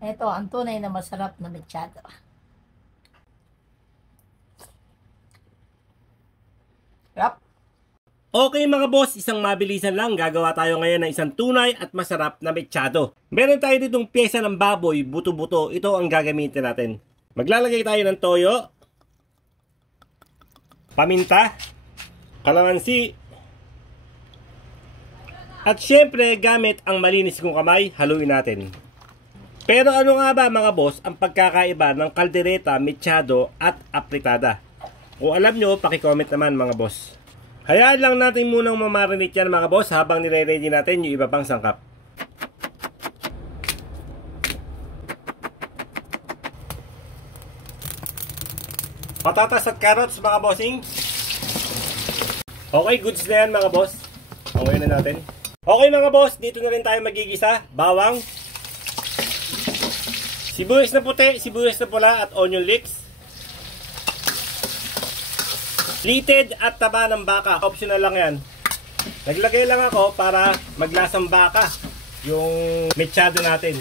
Ito, ang tunay na masarap na mechado. Sarap. Okay mga boss, isang mabilisan lang. Gagawa tayo ngayon ng isang tunay at masarap na mechado. Meron tayo ditong pyesa ng baboy, buto-buto. Ito ang gagamitin natin. Maglalagay tayo ng toyo, paminta, kalamansi, at syempre gamit ang malinis kong kamay, haluin natin. Pero ano nga ba mga boss ang pagkakaiba ng kaldereta, mechado at apritada? Kung alam nyo, pakicomment naman mga boss. Hayaan lang natin munang mamarinate yan mga boss habang nire-ready natin yung iba pang sangkap. Patatas at carrots mga bossing. Okay, goods na yan mga boss. Okay na natin. Okay mga boss, dito na rin tayo magigisa. Bawang, sibuyas na puti, sibuyas na pula at onion leeks. Pleated at taba ng baka. Optional lang yan. Naglagay lang ako para maglasang baka yung mechado natin.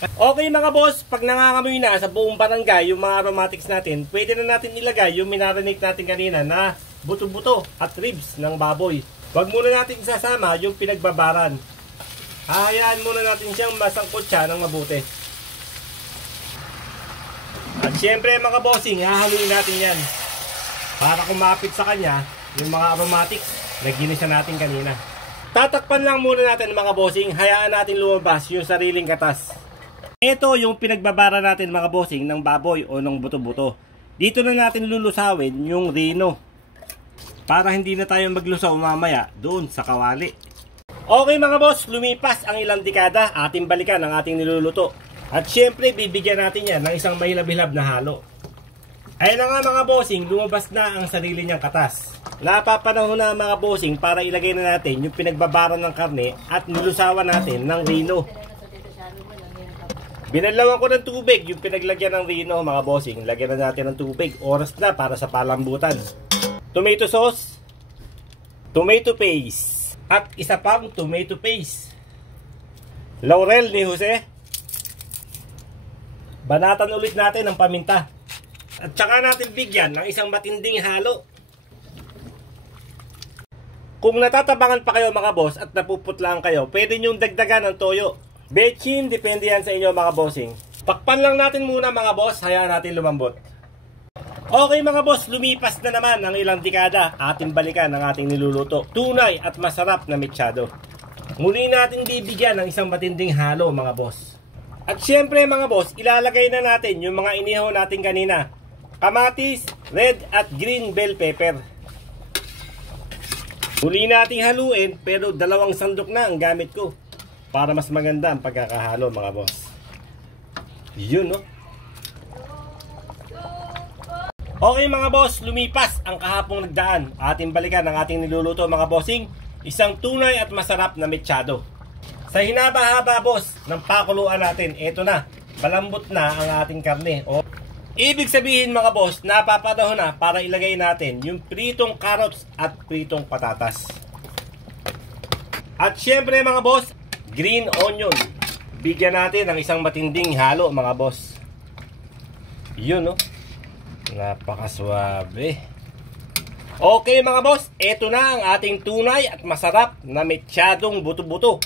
Okay mga boss, pag nangangamoy na sa buong barangay yung mga aromatics natin, pwede na natin ilagay yung minarinate natin kanina na buto-buto at ribs ng baboy. Huwag muna natin isasama yung pinagbabaran. Hahayaan muna natin siyang masangkot siya ng mabuti. At syempre mga bossing, hahaluin natin yan para kumapit sa kanya yung mga aromatics na ginisa natin kanina. Tatakpan lang muna natin mga bossing, hayaan natin lumabas yung sariling katas. Ito yung pinagbabara natin mga bossing ng baboy o ng buto-buto. Dito na natin lulusawin yung rino para hindi na tayo maglusaw mamaya doon sa kawali. Okay mga boss, lumipas ang ilang dekada, ating balikan ang ating niluluto. At syempre bibigyan natin yan ng isang mahilab-hilab na halo. Ayun na nga mga bossing, lumabas na ang sarili niyang katas. Napapanahon na mga bossing para ilagay na natin yung pinagbabaran ng karne at nilusawan natin ng rino. Binalawan ko ng tubig yung pinaglagyan ng rino mga bossing. Lagyan na natin ng tubig. Oras na para sa palambutan. Tomato sauce, tomato paste, at isa pang tomato paste. Laurel ni Jose. Banatan ulit natin ng paminta. At saka natin bigyan ng isang matinding halo. Kung natatabangan pa kayo mga boss at napuputlaan kayo, pwede nyong dagdagan ng toyo. Bechin, depende yan sa inyo mga bossing. Takpan lang natin muna mga boss, hayaan natin lumambot. Okay mga boss, lumipas na naman ang ilang dekada. Ating balikan ang ating niluluto. Tunay at masarap na mechado. Muli natin bibigyan ng isang matinding halo mga boss. At syempre mga boss, ilalagay na natin yung mga inihaw natin kanina. Kamatis, red at green bell pepper. Muli nating haluin pero 2 sandok na ang gamit ko para mas maganda ang pagkakahalo mga boss. Yun no. Okay mga boss, lumipas ang kahapong nagdaan. Ating balikan ang ating niluluto mga bossing. Isang tunay at masarap na mechado. Sa hinaba-haba boss ng pakuluan natin, eto na. Malambot na ang ating karne. Ibig sabihin mga boss, napapanahon na para ilagay natin yung pritong carrots at pritong patatas. At syempre mga boss, green onion. Bigyan natin ng isang matinding halo mga boss. Yun no. Napakaswabe. Okay mga boss, eto na ang ating tunay at masarap na mechadong buto-buto